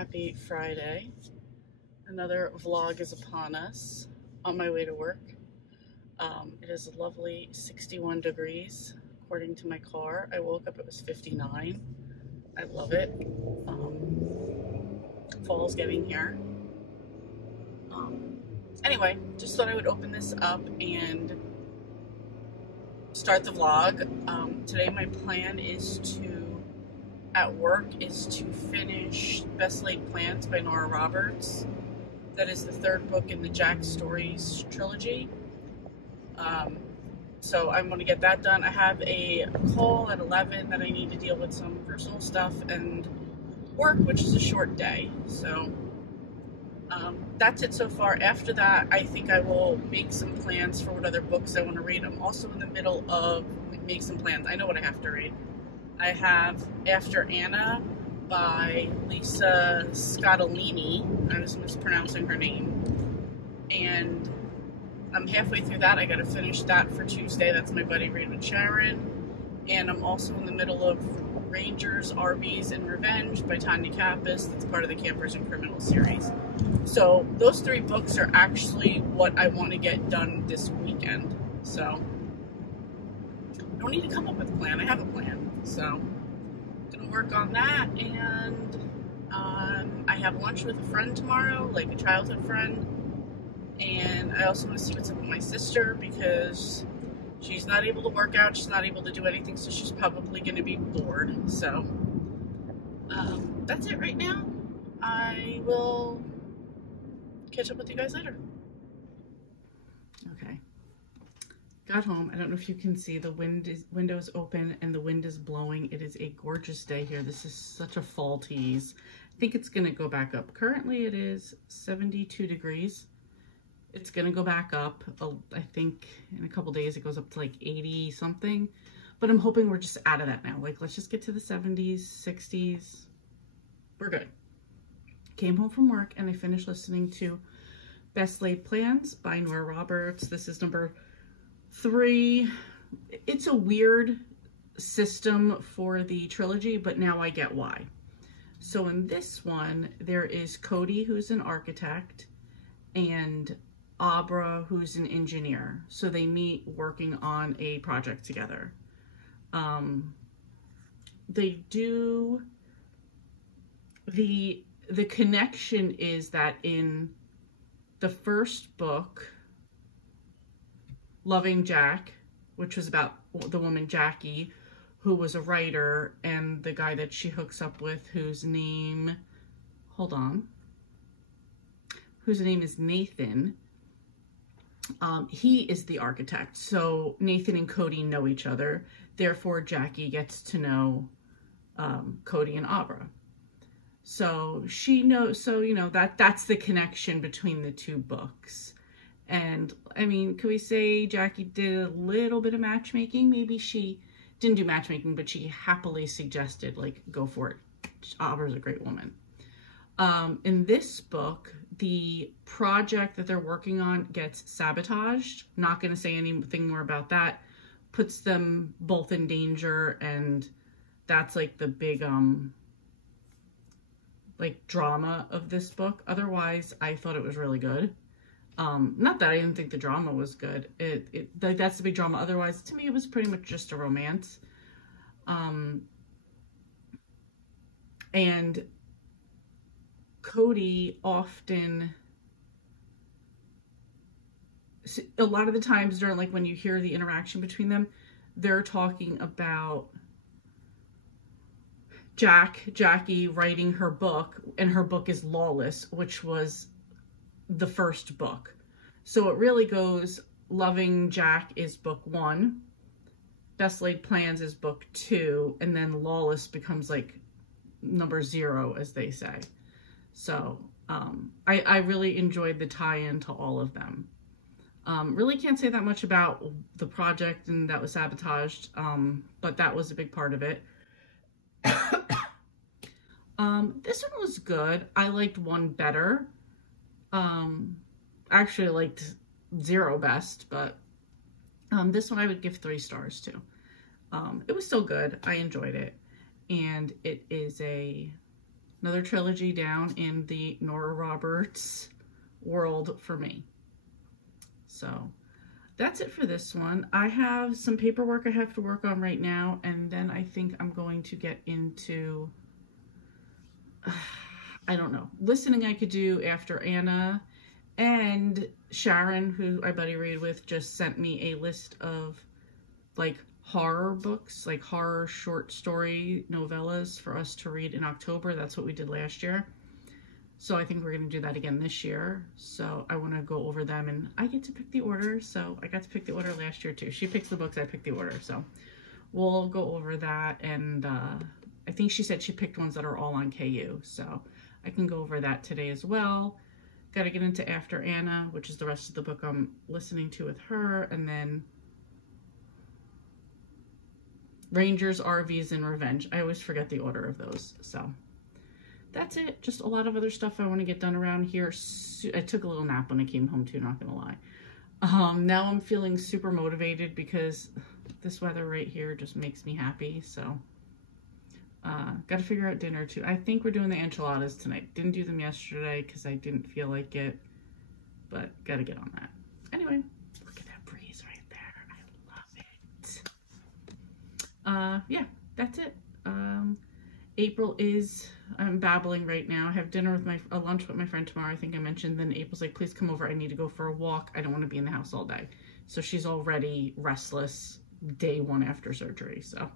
Happy Friday. Another vlog is upon us on my way to work. It is a lovely 61 degrees according to my car. I woke up, it was 59. I love it. Fall's getting here. Anyway, just thought I would open this up and start the vlog. Today my plan at work is to finish Best Laid Plans by Nora Roberts. That is the third book in the Jack Stories trilogy. So I'm going to get that done. I have a call at 11 that I need to deal with some personal stuff and work, which is a short day. So that's it so far. After that, I think I will make some plans for what other books I want to read. I'm also in the middle of make some plans. I know what I have to read. I have After Anna by Lisa Scottolini. I was mispronouncing her name. And I'm halfway through that. I got to finish that for Tuesday. That's my buddy Read with Sharon. And I'm also in the middle of Rangers, RVs, and Revenge by Tanya Kappas. That's part of the Campers and Criminals series. So those three books are actually what I want to get done this weekend. So I don't need to come up with a plan. I have a plan. So I'm going to work on that. And I have lunch with a friend tomorrow, like a childhood friend. And I also want to see what's up with my sister because she's not able to work out. She's not able to do anything, so she's probably going to be bored. So that's it right now. I will catch up with you guys later. Okay. Got home. I don't know if you can see the window's open and the wind is blowing. It is a gorgeous day here. This is such a fall tease. I think it's going to go back up. Currently it is 72 degrees. It's going to go back up. I think in a couple days it goes up to like 80 something. But I'm hoping we're just out of that now. Like, let's just get to the 70s, 60s. We're good. Came home from work and I finished listening to Best Laid Plans by Nora Roberts. This is number 3. It's a weird system for the trilogy, but now I get why. So in this one, there is Cody, who's an architect, and Abra, who's an engineer. So they meet working on a project together. They do, the connection is that in the first book, Loving Jack, which was about the woman Jackie, who was a writer, and the guy that she hooks up with, whose name, whose name is Nathan. He is the architect. So Nathan and Cody know each other. Therefore, Jackie gets to know Cody and Abra. So she knows, so, you know, that's the connection between the two books. And I mean, could we say Jackie did a little bit of matchmaking? Maybe she didn't do matchmaking, but she happily suggested, like, go for it. Abra's a great woman. In this book, the project that they're working on gets sabotaged. Not going to say anything more about that. Puts them both in danger, and that's like the big like drama of this book. Otherwise, I thought it was really good. Not that I didn't think the drama was good. That's the big drama. Otherwise, to me, it was pretty much just a romance. And Cody often, a lot of the times during, like, when you hear the interaction between them, they're talking about Jackie writing her book, and her book is Lawless, which was the first book. So it really goes, Loving Jack is book 1, Best Laid Plans is book 2, and then Lawless becomes like number 0, as they say. So I really enjoyed the tie-in to all of them. Really can't say that much about the project, and that was sabotaged, but that was a big part of it. This one was good. I liked 1 better. Actually I liked 0 best, but this one I would give 3 stars to. It was still good. I enjoyed it. And it is a Another trilogy down in the Nora Roberts world for me. So that's it for this one. I have some paperwork I have to work on right now, and then I think I'm going to get into, I don't know, listening I could do after Anna. And Sharon, who I buddy read with, just sent me a list of like horror books, like horror short story novellas for us to read in October. That's what we did last year. So I think we're going to do that again this year. So I want to go over them, and I get to pick the order. So I got to pick the order last year too. She picks the books, I pick the order. So we'll go over that. And I think she said she picked ones that are all on KU. So I can go over that today as well. Got to get into After Anna, which is the rest of the book I'm listening to with her. And then Rangers, RVs, and Revenge. I always forget the order of those. So that's it. Just a lot of other stuff I want to get done around here. I took a little nap when I came home too, not gonna lie. Now I'm feeling super motivated because this weather right here just makes me happy. So got to figure out dinner too. I think we're doing the enchiladas tonight. Didn't do them yesterday because I didn't feel like it, but got to get on that. Anyway, look at that breeze right there. I love it. Yeah, that's it. April is, I'm babbling right now. I have dinner with a lunch with my friend tomorrow. I think I mentioned. Then April's like, please come over. I need to go for a walk. I don't want to be in the house all day. So she's already restless day one after surgery. So,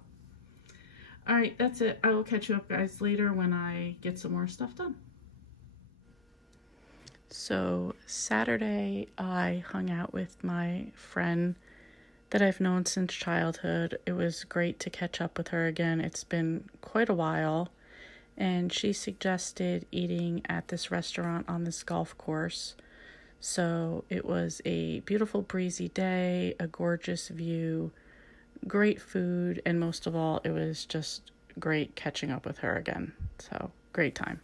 all right, that's it. I will catch you up guys later when I get some more stuff done. So Saturday, I hung out with my friend that I've known since childhood. It was great to catch up with her again. It's been quite a while, and she suggested eating at this restaurant on this golf course. So it was a beautiful breezy day, a gorgeous view, great food, and most of all, it was just great catching up with her again. So great time.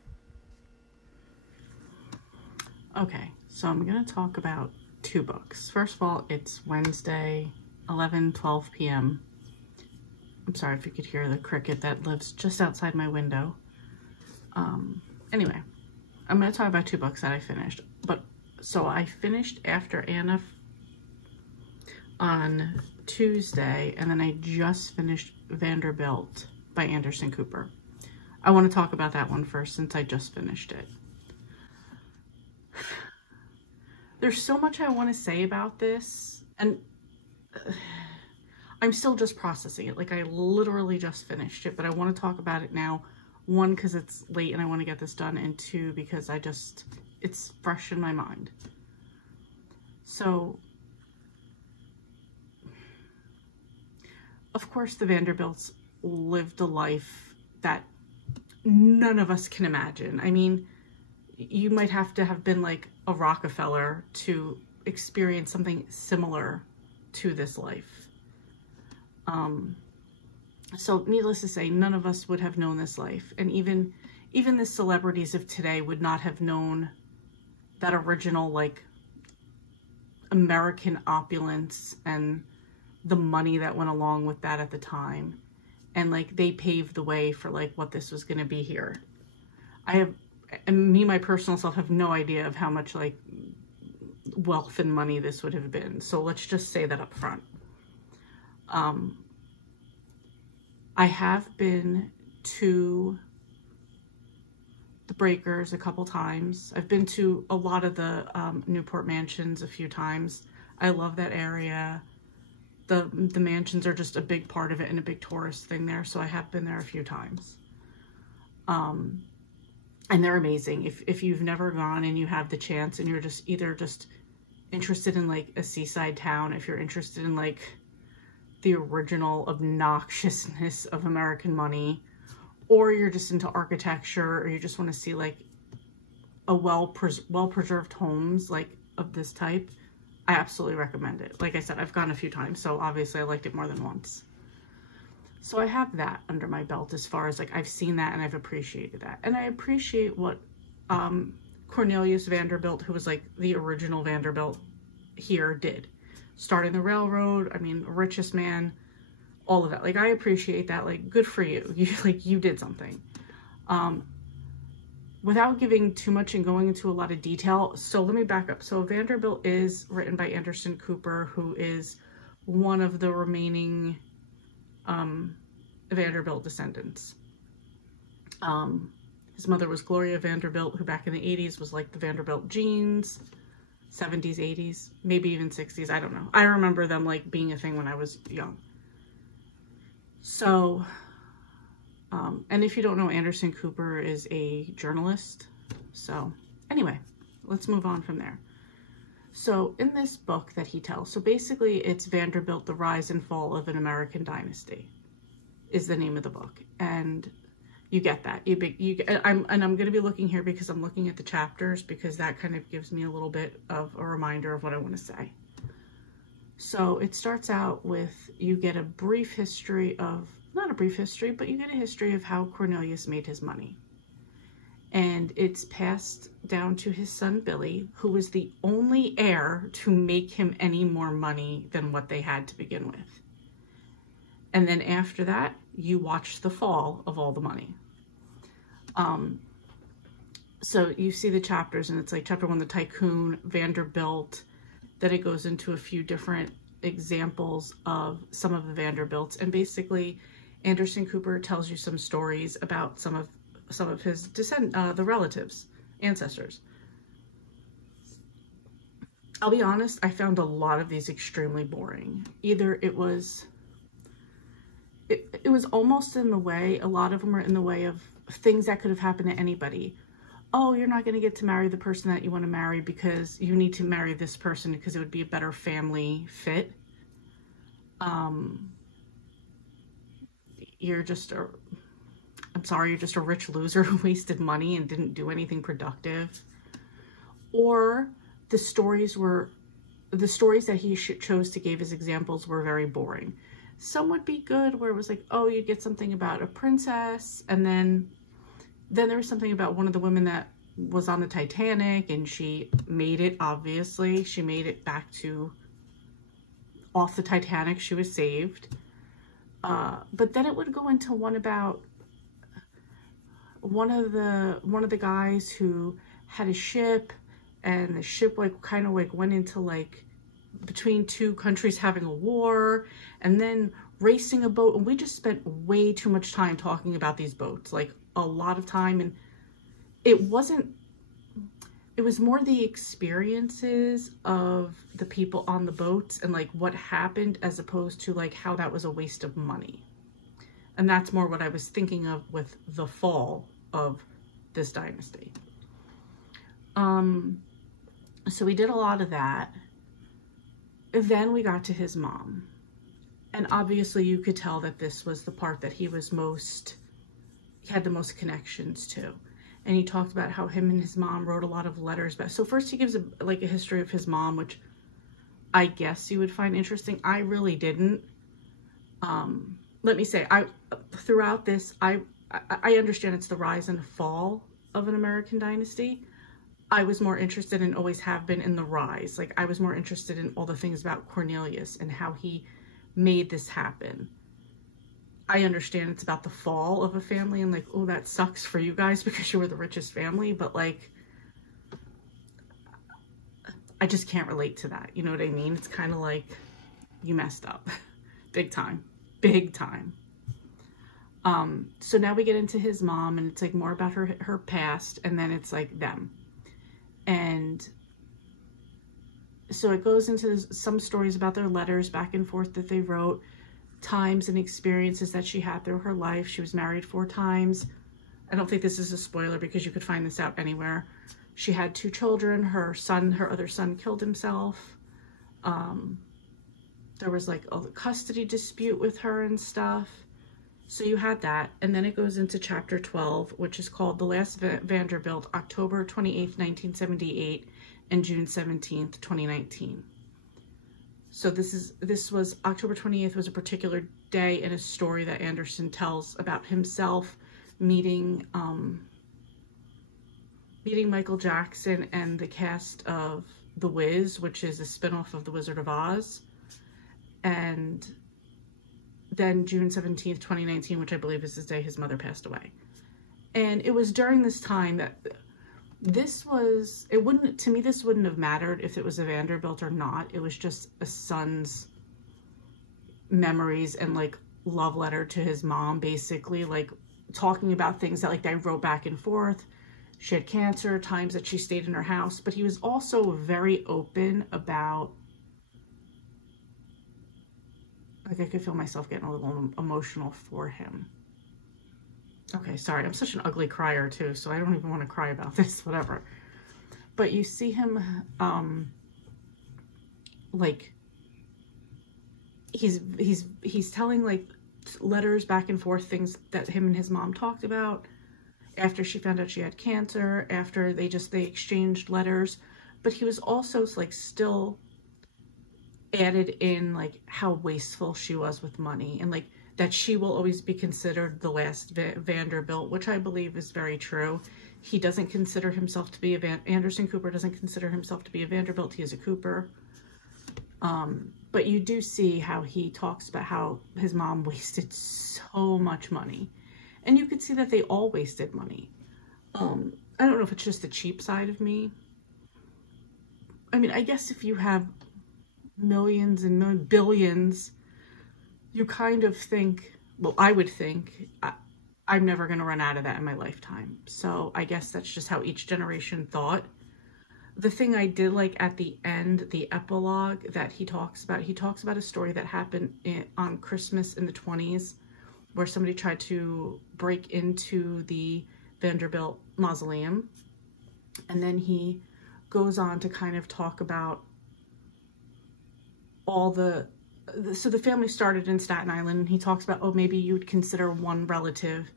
Okay, so I'm going to talk about two books. First of all, it's Wednesday, 11:12 p.m. I'm sorry if you could hear the cricket that lives just outside my window. Anyway, I'm going to talk about two books that I finished. So I finished After Anna on Tuesday, and then I just finished Vanderbilt by Anderson Cooper. I want to talk about that one first since I just finished it. There's so much I want to say about this, and I'm still just processing it. Like, I literally just finished it, but I want to talk about it now. One, because it's late and I want to get this done, and two, because it's fresh in my mind. So, of course, the Vanderbilts lived a life that none of us can imagine. I mean, you might have to have been like a Rockefeller to experience something similar to this life. So needless to say, none of us would have known this life. And even the celebrities of today would not have known that original, like, American opulence and the money that went along with that at the time. And, like, they paved the way for, like, what this was going to be here. My personal self, have no idea of how much, like, wealth and money this would have been. So let's just say that up front. I have been to the Breakers a couple times. I've been to a lot of the Newport mansions a few times. I love that area. The mansions are just a big part of it and a big tourist thing there. So I have been there a few times. And they're amazing. If you've never gone and you have the chance and you're just either just interested in like a seaside town, if you're interested in like the original obnoxiousness of American money, or you're just into architecture, or you just want to see like a well-preserved homes like of this type, I absolutely recommend it. Like I said, I've gone a few times, so obviously I liked it more than once. So I have that under my belt as far as like I've seen that and I've appreciated that. And I appreciate what Cornelius Vanderbilt, who was like the original Vanderbilt here, did. Starting the railroad, I mean, richest man, all of that. Like, I appreciate that. Like, good for you. You did something. without giving too much and going into a lot of detail, so let me back up. So Vanderbilt is written by Anderson Cooper, who is one of the remaining Vanderbilt descendants. His mother was Gloria Vanderbilt, who back in the 80s was like the Vanderbilt jeans, 70s, 80s, maybe even 60s, I don't know. I remember them like being a thing when I was young. So, and if you don't know, Anderson Cooper is a journalist. So anyway, let's move on from there. So in this book that he tells, so basically it's Vanderbilt, The Rise and Fall of an American Dynasty is the name of the book. And you get that. I'm going to be looking here because I'm looking at the chapters, because that kind of gives me a little bit of a reminder of what I want to say. So it starts out with, you get a brief history of, not a brief history, but you get a history of how Cornelius made his money. And it's passed down to his son, Billy, who was the only heir to make him any more money than what they had to begin with. And then after that, you watch the fall of all the money. So you see the chapters, and it's like chapter 1, the tycoon, Vanderbilt. Then it goes into a few different examples of some of the Vanderbilts. And basically, Anderson Cooper tells you some stories about some of his the relatives, ancestors. I'll be honest, I found a lot of these extremely boring. Either it was almost in the way, a lot of them are in the way of things that could have happened to anybody. Oh, you're not going to get to marry the person that you want to marry because you need to marry this person because it would be a better family fit. You're just a rich loser who wasted money and didn't do anything productive. Or the stories that he chose to give as examples were very boring. Some would be good, where it was like, oh, you'd get something about a princess, and then there was something about one of the women that was on the Titanic, and she made it, obviously. She made it back to off the Titanic. She was saved. But then it would go into one about one of the guys who had a ship, and the ship like kind of like went into like between two countries having a war, and then racing a boat. And we just spent way too much time talking about these boats, like a lot of time. And it was more the experiences of the people on the boats and like what happened, as opposed to like how that was a waste of money. And that's more what I was thinking of with the fall of this dynasty. So we did a lot of that. Then we got to his mom. And obviously you could tell that this was the part that he had the most connections to. And he talked about how him and his mom wrote a lot of letters back. So first he gives a history of his mom, which I guess you would find interesting. I really didn't. Let me say, throughout this, I understand it's the rise and fall of an American dynasty. I was more interested, and always have been, in the rise. Like, I was more interested in all the things about Cornelius and how he made this happen. I understand it's about the fall of a family, and like, oh, that sucks for you guys because you were the richest family, but like, I just can't relate to that. You know what I mean? It's kind of like, you messed up. Big time. Big time. So now we get into his mom, and it's like more about her past, and then it's like them. And so it goes into some stories about their letters back and forth that they wrote, times and experiences that she had through her life. She was married 4 times. I don't think this is a spoiler because you could find this out anywhere. She had 2 children. Her other son killed himself. There was like a custody dispute with her and stuff. So you had that. And then it goes into chapter 12, which is called The Last Vanderbilt, October 28th, 1978 and June 17th, 2019. So this was October 28th was a particular day in a story that Anderson tells about himself meeting Michael Jackson and the cast of The Wiz, which is a spinoff of The Wizard of Oz. And then June 17th, 2019, which I believe is the day his mother passed away. And it was during this time that this wouldn't have mattered if it was a Vanderbilt or not. It was just a son's memories and like love letter to his mom, basically, like talking about things that like they wrote back and forth. She had cancer, times that she stayed in her house, but he was also very open about, like, I could feel myself getting a little emotional for him. Okay, sorry, I'm such an ugly crier too, so I don't even want to cry about this, whatever. But you see him, like, he's telling like letters back and forth, things that him and his mom talked about after she found out she had cancer, after they exchanged letters. But he was also like still added in like how wasteful she was with money, and like that she will always be considered the last Vanderbilt, which I believe is very true. He doesn't consider himself to be Anderson Cooper doesn't consider himself to be a Vanderbilt. He is a Cooper. But you do see how he talks about how his mom wasted so much money. And you could see that they all wasted money. I don't know if it's just the cheap side of me. I mean, I guess if you have millions and billions, you kind of think, well, I would think, I'm never going to run out of that in my lifetime. So I guess that's just how each generation thought. The thing I did like at the end, the epilogue that he talks about a story that happened on Christmas in the 1920s, where somebody tried to break into the Vanderbilt mausoleum. And then he goes on to kind of talk about all so the family started in Staten Island, and he talks about, oh, maybe you would consider one relative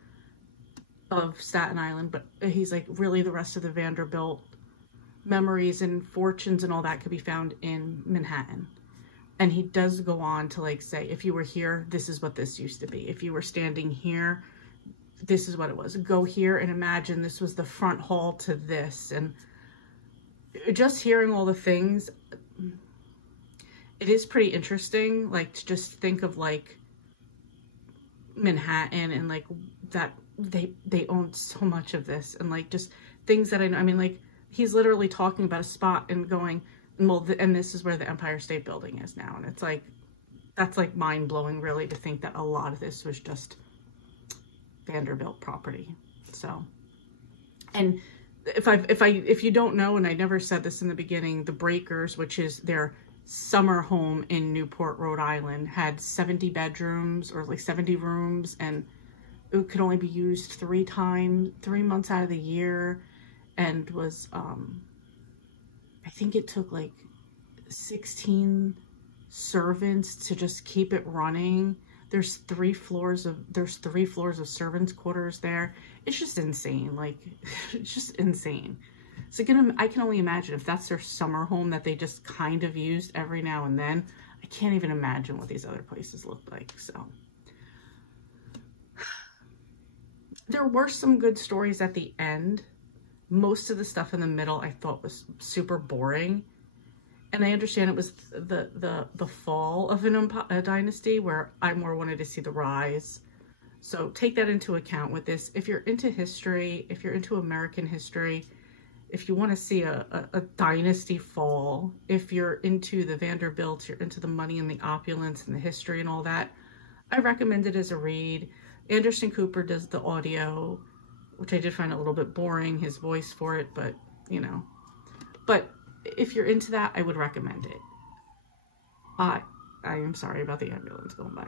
of Staten Island, but he's like, really the rest of the Vanderbilt memories and fortunes and all that could be found in Manhattan. And he does go on to like say, if you were here, this is what this used to be. If you were standing here, this is what it was. Go here and imagine this was the front hall to this. And just hearing all the things, it is pretty interesting, like to just think of like Manhattan and like that they own so much of this, and like just things that I know. I mean, like, he's literally talking about a spot and going, well, and this is where the Empire State Building is now. And it's like, that's like mind blowing, really, to think that a lot of this was just Vanderbilt property. So, and if you don't know, and I never said this in the beginning, the Breakers, which is their summer home in Newport, Rhode Island, had 70 bedrooms or like 70 rooms, and it could only be used 3 months out of the year. And was, I think it took like 16 servants to just keep it running. There's 3 floors of servants' quarters there. It's just insane. Like, it's just insane. So I can only imagine if that's their summer home that they just kind of used every now and then. I can't even imagine what these other places look like. So there were some good stories at the end. Most of the stuff in the middle I thought was super boring. And I understand it was the fall of a dynasty, where I more wanted to see the rise. So take that into account with this. If you're into history, if you're into American history, if you want to see a dynasty fall, if you're into the Vanderbilts, you're into the money and the opulence and the history and all that, I recommend it as a read. Anderson Cooper does the audio, which I did find a little bit boring, his voice for it, but, you know. But if you're into that, I would recommend it. I am sorry about the ambulance going by.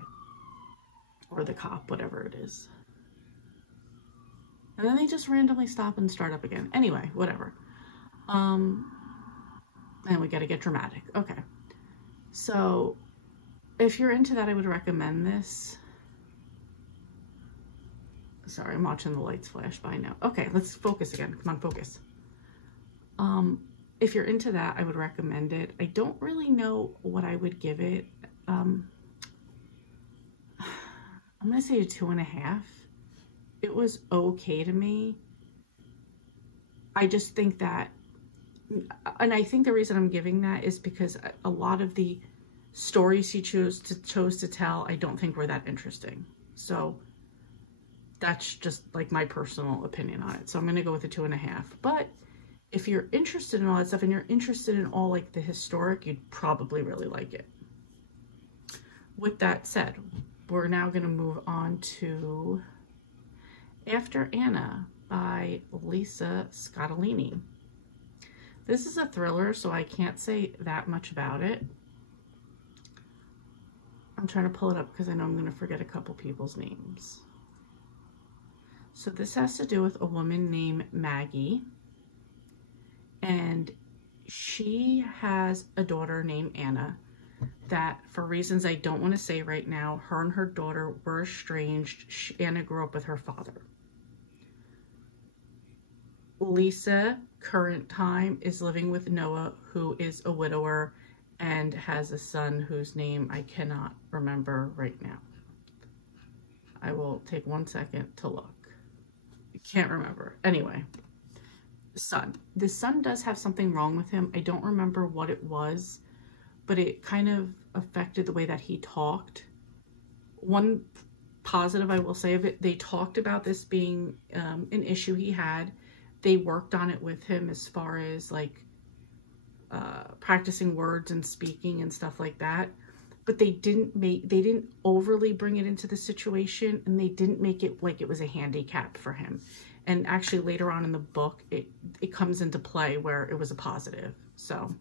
Or the cop, whatever it is. And then they just randomly stop and start up again. Anyway, whatever. And we gotta get dramatic. Okay. So, if you're into that, I would recommend this. Sorry, I'm watching the lights flash by now. Okay, let's focus again. Come on, focus. If you're into that, I would recommend it. I don't really know what I would give it. I'm gonna say a 2.5. It was okay to me. I just think that, and I think the reason I'm giving that is because a lot of the stories he chose to tell, I don't think were that interesting. So That's just like my personal opinion on it. So I'm going to go with a 2.5. But if you're interested in all that stuff and you're interested in all like the historic, you'd probably really like it. With that said, we're now going to move on to After Anna by Lisa Scottolini. This is a thriller, so I can't say that much about it. I'm trying to pull it up because I know I'm going to forget a couple people's names. So this has to do with a woman named Maggie, and she has a daughter named Anna that, for reasons I don't want to say right now, her and her daughter were estranged. Anna grew up with her father. Lisa, current time, is living with Noah, who is a widower and has a son whose name I cannot remember right now. I will take 1 second to look. I can't remember. Anyway, son. The son does have something wrong with him. I don't remember what it was, but it kind of affected the way that he talked. One positive I will say of it, they talked about this being an issue he had. They worked on it with him as far as like practicing words and speaking and stuff like that. But they didn't overly bring it into the situation, and they didn't make it like it was a handicap for him. And actually later on in the book, it comes into play where it was a positive. So,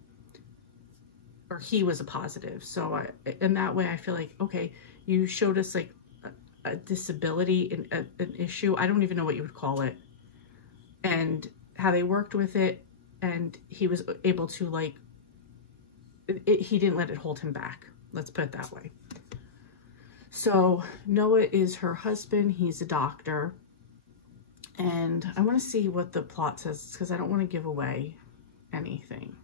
or he was a positive. So in that way, I feel like, okay, you showed us like a disability, an issue. I don't even know what you would call it. And how they worked with it, and he was able to like, he didn't let it hold him back. Let's put it that way. So Noah is her husband. He's a doctor. And I want to see what the plot says because I don't want to give away anything.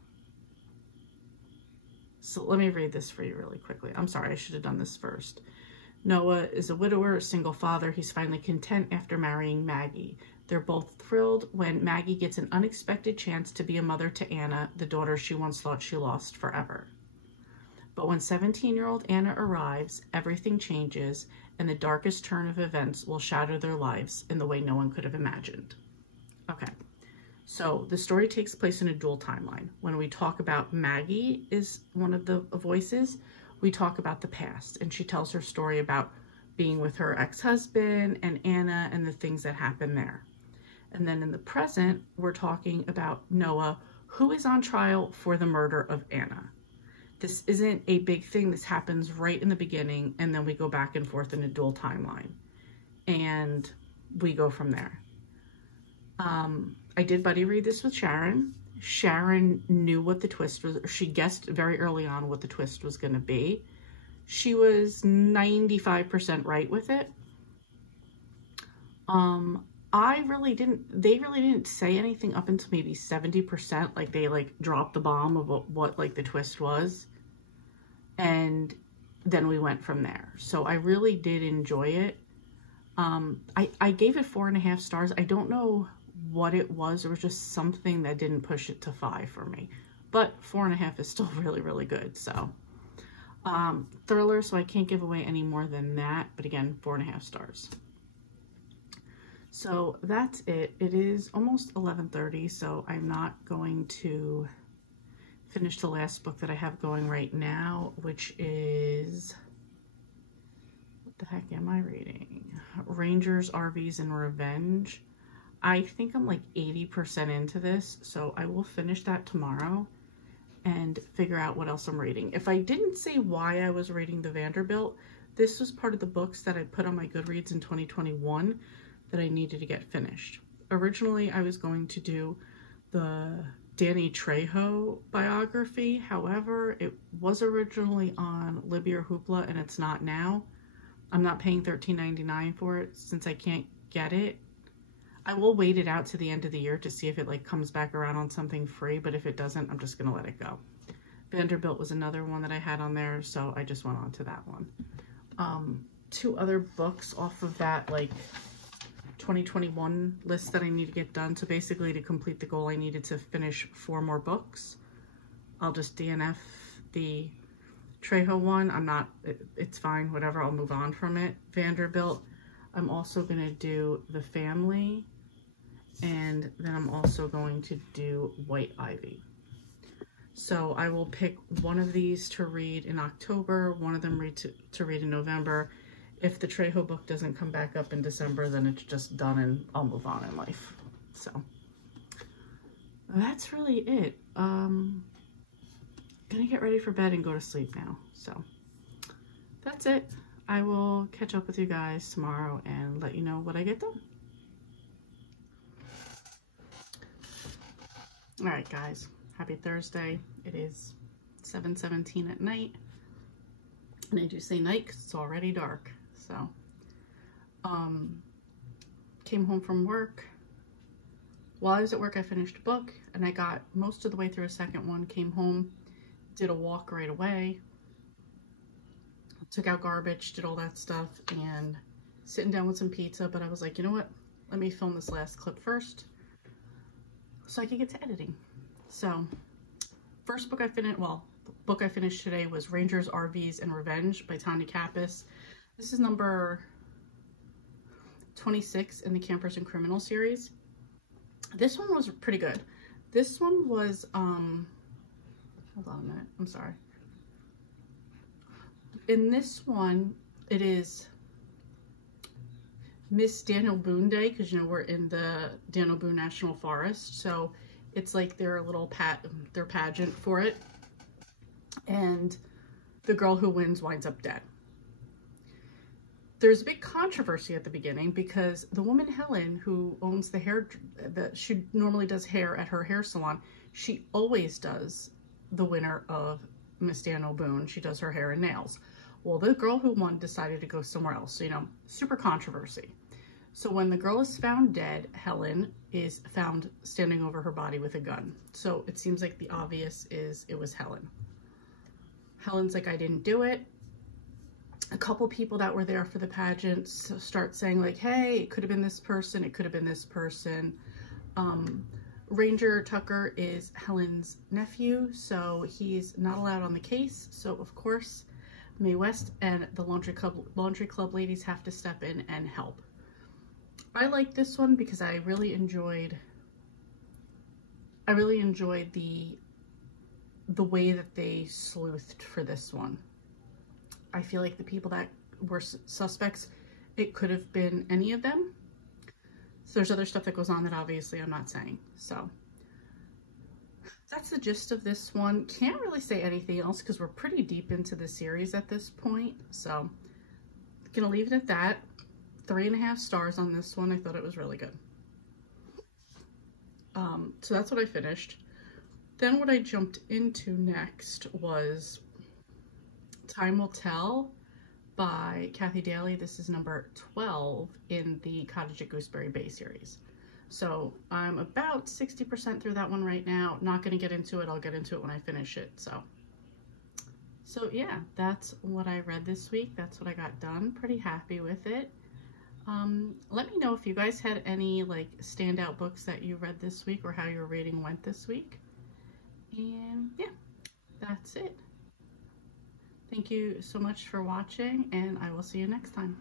So let me read this for you really quickly. I'm sorry, I should have done this first. Noah is a widower, a single father. He's finally content after marrying Maggie. They're both thrilled when Maggie gets an unexpected chance to be a mother to Anna, the daughter she once thought she lost forever. But when 17-year-old Anna arrives, everything changes, and the darkest turn of events will shatter their lives in the way no one could have imagined. Okay, so the story takes place in a dual timeline. When we talk about Maggie is one of the voices, we talk about the past, and she tells her story about being with her ex-husband and Anna and the things that happened there. And then in the present, we're talking about Noah, who is on trial for the murder of Anna. This isn't a big thing. This happens right in the beginning, and then we go back and forth in a dual timeline. And we go from there. I did buddy read this with Sharon. Sharon knew what the twist was. She guessed very early on what the twist was going to be. She was 95% right with it. They really didn't say anything up until maybe 70%. Like they like dropped the bomb of what like the twist was. And then we went from there. So I really did enjoy it. I gave it 4.5 stars. I don't know what it was. There was just something that didn't push it to 5 for me. But 4.5 is still really, really good. So thriller, so I can't give away any more than that. But again, 4.5 stars. So that's it. It is almost 11:30, so I'm not going to finish the last book that I have going right now, which is, what the heck am I reading? Rangers, RVs, and Revenge. I think I'm like 80% into this, so I will finish that tomorrow and figure out what else I'm reading. If I didn't say why I was reading the Vanderbilt, this was part of the books that I put on my Goodreads in 2021 that I needed to get finished. Originally, I was going to do the Danny Trejo biography. However, it was originally on Libby or Hoopla, and it's not now. I'm not paying $13.99 for it since I can't get it. I will wait it out to the end of the year to see if it like comes back around on something free, but if it doesn't, I'm just gonna let it go. Vanderbilt was another one that I had on there, so I just went on to that one. 2 other books off of that like 2021 list that I need to get done. So basically to complete the goal, I needed to finish 4 more books. I'll just DNF the Trejo one. It's fine, whatever, I'll move on from it. Vanderbilt, I'm also going to do The Family, and then I'm also going to do White Ivy. So I will pick one of these to read in October, one of them to read in November. If the Trejo book doesn't come back up in December, then it's just done and I'll move on in life. So that's really it. Gonna get ready for bed and go to sleep now. So that's it. I will catch up with you guys tomorrow and let you know what I get done. All right, guys. Happy Thursday. It is 7:17 at night. And I do say night because it's already dark. So, came home from work. While I was at work, I finished a book and I got most of the way through a second one, came home, did a walk right away, took out garbage, did all that stuff, and sitting down with some pizza. But I was like, you know what? Let me film this last clip first so I can get to editing. So, first book I finished, well, the book I finished today was Rangers, RVs, and Revenge by Tanya Kappas. This is number 26 in the Campers and Criminals series. This one was pretty good. This one was, hold on a minute, I'm sorry. In this one, it is Miss Daniel Boone Day, because, you know, we're in the Daniel Boone National Forest, so it's like their little their pageant for it, and the girl who wins winds up dead. There's a big controversy at the beginning because the woman Helen, who owns the hair, she normally does hair at her hair salon, she always does the winner of Miss Daniel Boone. She does her hair and nails. Well, the girl who won decided to go somewhere else. So, you know, super controversy. So when the girl is found dead, Helen is found standing over her body with a gun. So it seems like the obvious is it was Helen. Helen's like, I didn't do it. A couple people that were there for the pageant start saying like, hey, it could have been this person. It could have been this person. Ranger Tucker is Helen's nephew, so he's not allowed on the case. So of course, Mae West and the Laundry Club ladies have to step in and help. I like this one because I really enjoyed the way that they sleuthed for this one. I feel like the people that were suspects, it could have been any of them. So there's other stuff that goes on that obviously I'm not saying. So that's the gist of this one. Can't really say anything else because we're pretty deep into the series at this point. So gonna leave it at that. 3.5 stars on this one. I thought it was really good. So that's what I finished. Then what I jumped into next was Time Will Tell by Kathy Daly. This is number 12 in the Cottage at Gooseberry Bay series. So I'm about 60% through that one right now. Not going to get into it. I'll get into it when I finish it. So yeah, that's what I read this week. That's what I got done. Pretty happy with it. Let me know if you guys had any like standout books that you read this week or how your reading went this week. And yeah, that's it. Thank you so much for watching, and I will see you next time.